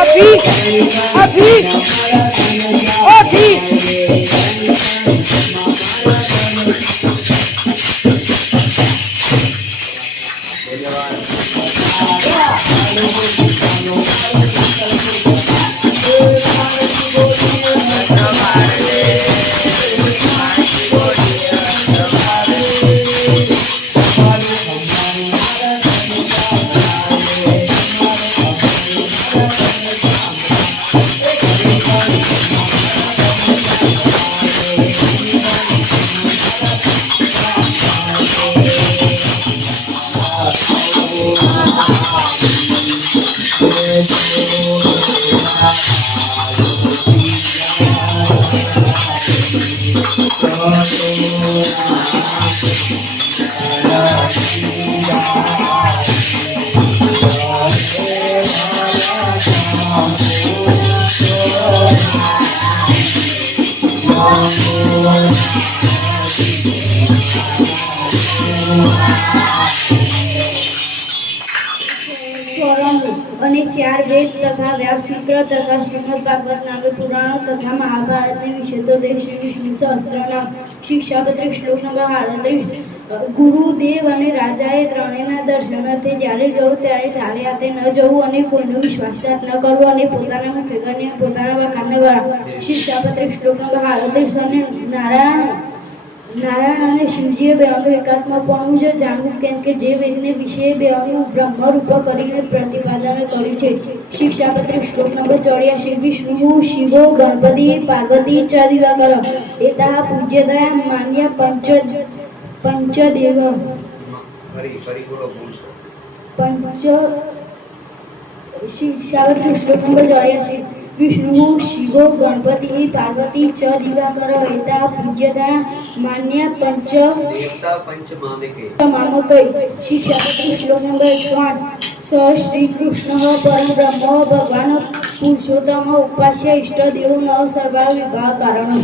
अभी अभी अभी અને ચાર વેદ તથા વ્યાસસૂત્ર તથા શ્રીમદ ભાગવત નામે પુરાણો તથા મહાભારતને વિશે તો શ્રી વિષ્ણુ સહસ્ત્રના શિક્ષાપત્રિક શ્લોક નંબર 38 ગુરુદેવ અને રાજાએ ત્રણેયના દર્શનાર્થે જ્યારે ગયું ત્યારે ઢાલે હાથે ન જવું અને કોઈનો વિશ્વાસઘાત ન કરવો અને પોતાના મુખે કરીને પોતાના વખાણને વળા. શિક્ષાપત્રિક શ્લોક નંબર 38 અને નારાયણ અને શિવજીએ બેનું એકાત્મપણું જ જાણવું, કેમ કે જે વેદને વિશે બેનું બ્રહ્મરૂપ કરીને પ્રતિપાદન કર્યું છે. શિક્ષાપત્રિક શ્લોક નંબર 84 વિષ્ણુ શિવો ગણપતિ પાર્વતી ચ દિવાકર એતા પૂજ્યતયા માન્ય પંચદેવ શિક્ષાપત્રિક શ્લોક નંબર 84 વિષ્ણુ શિવો ગણપતિ પાર્વતી ચ દિવાકર એતા પૂજ્યતા માન્ય પંચ મામકે. શિક્ષાપત્રિક શ્લોક નંબર 108 સ શ્રી કૃષ્ણ પરમ બ્રહ્મ ભગવાન પુરુષોત્તમ ઉપાસ્ય ઇષ્ટદેવ ન સર્વા વિભાગ કારણ.